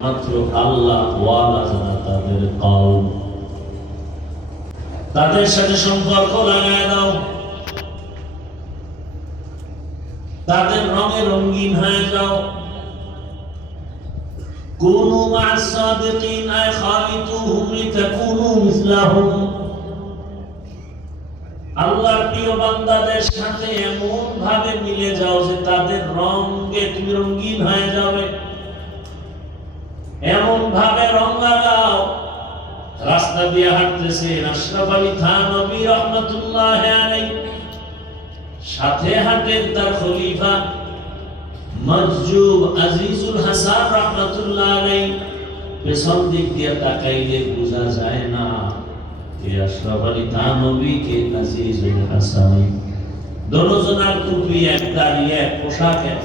মাত্র আল্লাহ ওয়ালা জানা তাদের কওম, তাদের সাথে সম্পর্ক লাগায় দাও, তাদের রঙে রঙিন হয়ে যাও। কুনু মা'আস সাদিকিন আয় খালিতুহুম লিতাকুনু মিসলাহুম। আল্লাহর প্রিয় বান্দাদের সাথে এমন ভাবে মিলে যাও যে তাদের রঙে তুমি রঙিন হয়ে যাবে, এমন ভাবে রং লাগাও। রাস্তা দিয়ে হাঁটতেছেন আশরাফ আলী থানভী রাহমাতুল্লাহ আলাইহি, সাথে হাঁটেন তার খলিফা মজজুব আজিজুল হাসান রাহমাতুল্লাহ আলাইহি। পেছন দিক দিয়ে তাকাইলে বোঝা যায় না কে আশরাফ আলী থানভী কে আজিজুল হাসান। দুজনের টুপি এক, দাড়ি এক, পোশাক এক।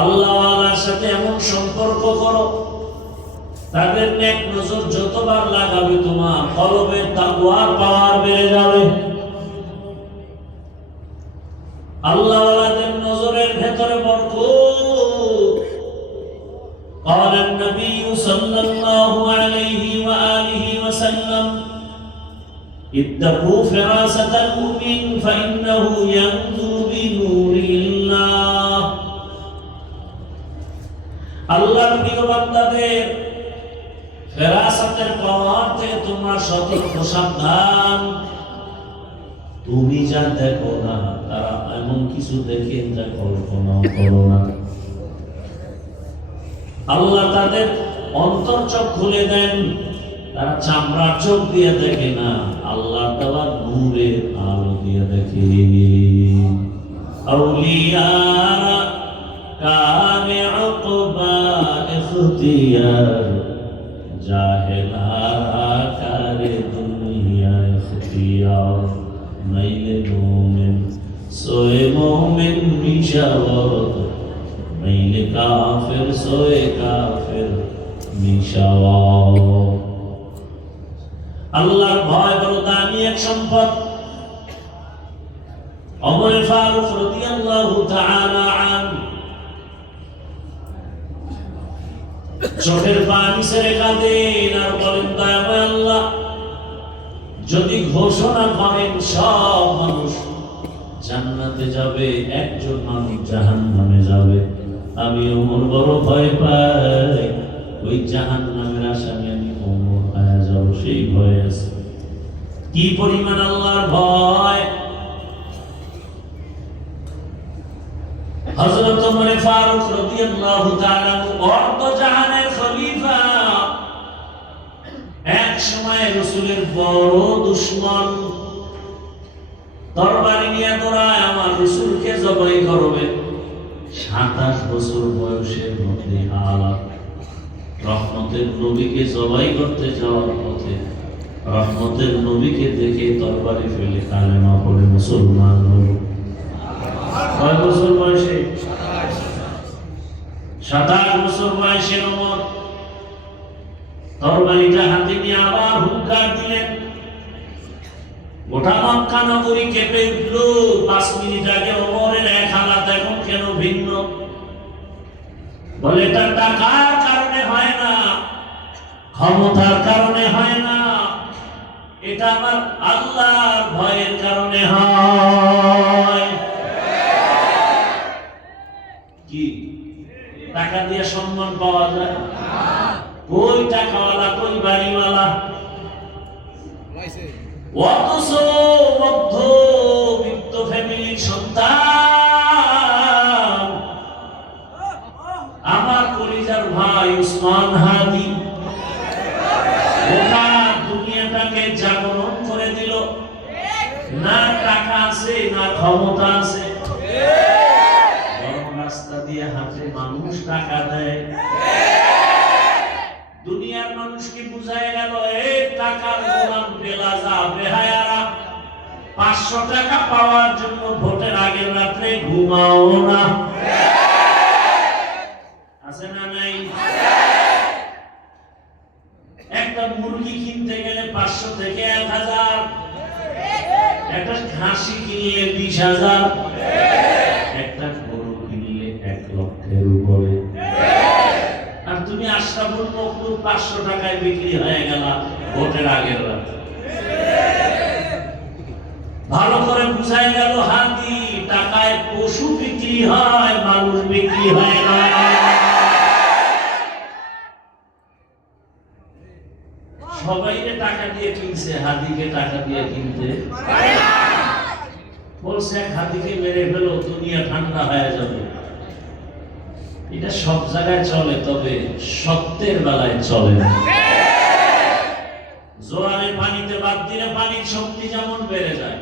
আল্লাহওয়ালার সাথে এমন সম্পর্ক করো, তাদের নেক নজর যতবার লাগাবে তোমার কলবের তাকওয়ার পাওয়ার বেড়ে যাবে। আল্লাহওয়ালাদের নজরের ভেতরে বরকত। قال النبي صلى الله عليه وآله وسلم اتقوا فراسة المؤمن فإنه ينظر بنور الله। আল্লাহর প্রিয় বান্দাদের ফেরাসাতের পাওয়ার থেকে তোমরা সতর্ক সাবধান। তুমি যা দেখো না, তারা এমন কিছু দেখেন যা কল্পনা করো না। আল্লাহ তাদের অন্তর চোখ খুলে দেন, তারা চামড়ার চোখ দিয়ে দেখে না, আল্লাহ তাআলা নূরের আলো দিয়ে দেখে। আউলিয়ারা কানে উকবা ইখতিয়ার, জাহেলারা কারে দুনিয়া ইখতিয়ার। মাইলে মুমিন সোয়ে মুমিন মিশাওয়াত, মাইলে কাফির সোয়ে কাফির মিশাওয়াত। আল্লাহর ভয় বড় দামি এক সম্পদ। ওমর ফারুক রাদিয়াল্লাহু তাআলা আনহু চোখের পানি ছেড়ে কাঁদেন আর বলেন, দয়াময় আল্লাহ, যদি ঘোষণা করেন সব মানুষ জান্নাতে যাবে, একজন মানুষ জাহান্নামে যাবে, আমি ওমর বড় ভয় পাই ওই জাহান্নামের আসামি আমি ওমর হয়ে যাব, সেই ভয় আছে। কি পরিমাণ আল্লাহর ভয়! হযরত ওমর ফারুক রাদিয়াল্লাহু তাআলা অর্ধ জাহানের খলিফা, এক সময় রাসূলের বড় দুশমন, তরবারি নিয়ে দৌড়ায় আমার রাসূলকে জবাই করবে। 27 বছর বয়সের মধ্যে হালাত। রহমতের নবীকে জবাই করতে যাওয়ার পথে রহমতের নবীকে দেখে তরবারি ফেলে কালেমা পড়ে মুসলমান হলো। কয় বছর বয়সে? 27 বছর বয়সের ওমর তরবারিটা হাতে নিয়ে আবার হুঙ্কার দিলেন। গোটা মক্কা নগরী কেঁপে উঠল। 5 মিনিট আগে ওমরের এক হালাত, এখন কেন ভিন্ন? বলে এটা টাকার কারণে হয় না, ক্ষমতার কারণে হয় না, এটা আমার আল্লাহর ভয়ের কারণে হয়। কি টাকা দিয়ে সম্মান পাওয়া যায়? কই টাকাওয়ালা, কই বাড়িওয়ালা? অথচ মধ্যবিত্ত ফ্যামিলির সন্তান আমার কলিজার ভাই উসমান হাদি গোটা দুনিয়াটাকে জাগরণ করে দিল। না টাকা আছে, না ক্ষমতা আছে, রাস্তা দিয়ে হাঁটে মানুষ, টাকা দেয়। দুনিয়ার মানুষকে বুঝায় গেল এই টাকার গোলাম বেলাজা বেহায়ারা 500 টাকা পাওয়ার জন্য ভোটের আগের রাত্রে ঘুমাও না। আছে না নাই? একটা মুরগি কিনতে গেলে 500 থেকে 1000, একটা খাসি কিনলে 20,000, একটা গরু কিনলে 1 লক্ষ। লক্ষের উপরে। আর তুমি আশরাফুল মখলুক 500 টাকায় বিক্রি হয়ে গেল ভোটের আগের রাত। ভালো করে বুঝাই গেল হাতি টাকায় পশু বিক্রি হয়, মানুষ বিক্রি হয় না। সবাইকে টাকা দিয়ে কিনছে, হাতিকে টাকা দিয়ে কিনতে বলছে এক হাতিকে মেরে ফেলো, দুনিয়া ঠান্ডা হয়ে যাবে। এটা সব জায়গায় চলে, তবে সত্যের বেলায় চলে না। জোয়ারে পানিতে বাদ দিলে পানির শক্তি যেমন বেড়ে যায়,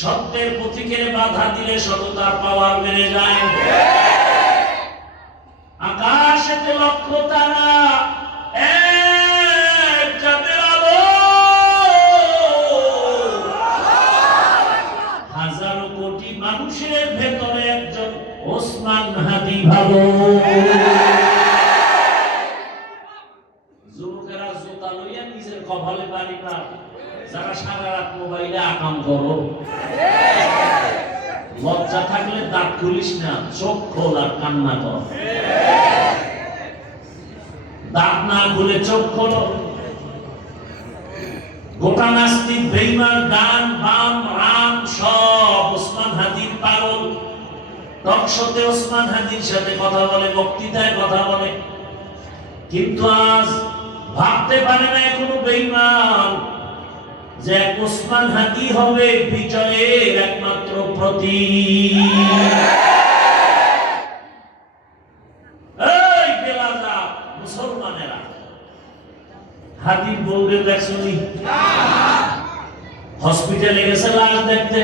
সত্যের পথিকে বাধা দিলে সততার পাওয়ার বেড়ে যায়। আকাশেতে লক্ষ তারা, এক চাঁদের আলো, হাজারো কোটি মানুষের ভেতরে একজন ওসমান হাদি ভালো। যুবকেরা জুতা লইয়া নিজের কপালে পানি পান, যারা সারা রাত মোবাইলে আকাম করো। লজ্জা থাকলে দাঁত খুলিস না, চোখ খোল আর কান্না কর। দাঁত না খুলে চোখ খোলো। গোটা নাস্তিক, বেঈমান, ডান বাম রাম সব ওসমান হাদির পাগল। টকশোতে ওসমান হাদির সাথে কথা বলে, বক্তৃতায় কথা বলে, কিন্তু আজ ভাবতে পারে না কোনো বেঈমান যে ওসমান হাদি হবে বিজয়ের একমাত্র প্রতীক। এই বেলাজা মুসলমানেরা, হাদির বউকে দেখছনি? হসপিটালে গেছে লাশ দেখতে,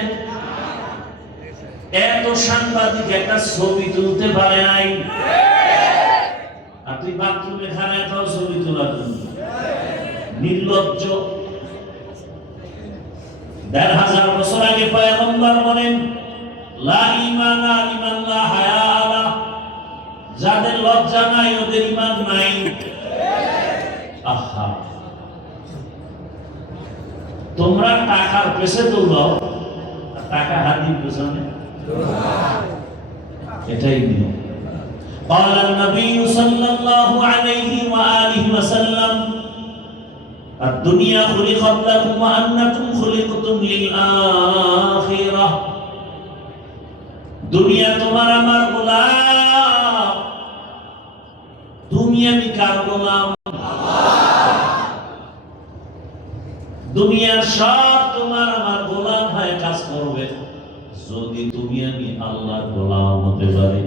এত সাংবাদিক একটা ছবি তুলতে পারে নাই। আর তুই বাথরুমে খানায় খাও ছবি তোলার জন্য, নির্লজ্জ। ১৫০০ বছর আগে পয়গম্বর বলেন, লা ঈমানা লিমান লা হায়া আলা, যাদের লজ্জা নাই ওদের ঈমান নাই। আহা, তোমরা টাকার পেছনে দৌড়াও, টাকা হাতির পেছনে, এটাই নিয়ম। قال النبي صلى الله عليه وآله وسلم الدنيا خلقت لكم وأنكم خلقتم للآخرة। দুনিয়া তোমার আমার গোলাম। তুমি আমি কার গোলাম? দুনিয়ার সব তোমার আমার গোলাম হয়ে কাজ করবে যদি তুমি আমি আল্লাহর গোলাম হতে পারি।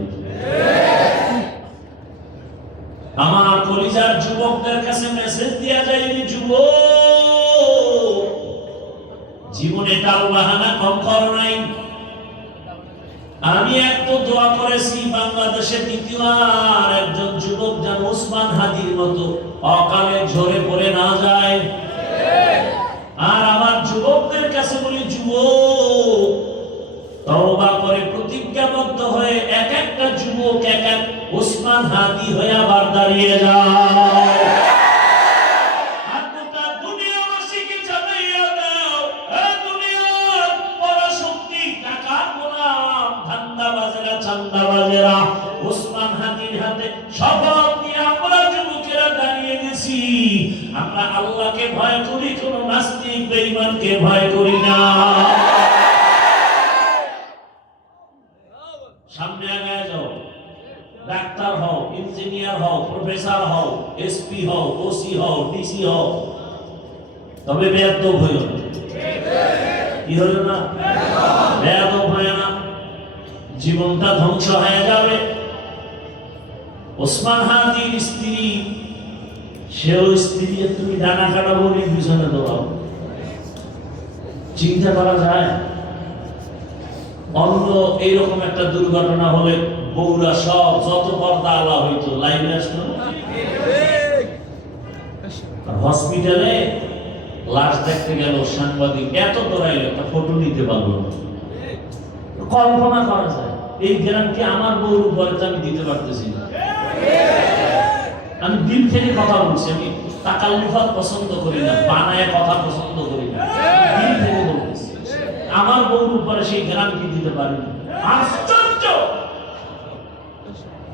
আমার কলিজার যুবকদের কাছে মেসেজ দিয়া যায়নি, যুবক জীবনে টাল বাহানা কম কর নাই। আমি এত দোয়া করেছি বাংলাদেশে দ্বিতীয়বার একজন যুবক যেন ওসমান হাদির মতো অকালে ঝরে পড়ে না যায়। আর আমার যুবকদের কাছে বলি, যুবক তওবা করে প্রতিজ্ঞাবদ্ধ হয়ে এক একটা যুবক এক এক ওসমান হাদি হয়ে আবার দাঁড়িয়ে যায়। আর গোটা দুনিয়াবাসীকে জানাইয়া দাও, দুনিয়ার পরাশক্তি, টাকার গোলাম, ধান্দাবাজেরা, চান্দাবাজেরা ওসমান হাদির হাতে শপথ নিয়ে আমরা যুবকেরা দাঁড়িয়ে গেছি। আমরা আল্লাহকে ভয় করি, কোন নাস্তিক বেঈমানকে ভয় করি না। সামনে আগায় যাও, ডাক্তার হও, ইঞ্জিনিয়ার হও, প্রফেসর হও, এসপি হও, ওসি হও, ডিসি হও, তবে বেয়াদব হইও না। কি হলো না? বেয়াদব হয় না, জীবনটা ধ্বংস হয়ে যাবে। ওসমান হাদির স্ত্রী, সেও স্ত্রী, তুমি ডানা কাটা বলি পিছনে দৌড়াও, চিন্তা করা যায়? অন্য এইরকম একটা দুর্ঘটনা হলে বউরা সব যত পর্দা আলা হইতো লাইভে আসলো। হসপিটালে লাশ দেখতে গেল, সাংবাদিক এত দৌড়াইল, একটা ফটো নিতে পারলো না। কল্পনা করা যায় এই গ্যারান্টি আমার বউর উপরে আমি দিতে পারতেছি না। আমি দিল থেকে কথা বলছি, আমি তাকাল্লুফাত পছন্দ করি না, বানায় কথা পছন্দ করি না, দিল থেকে বলতেছি। আমার বউর উপরে সেই গ্যারান্টি দিতে পারি না। আশ্চর্য! আচ্ছা।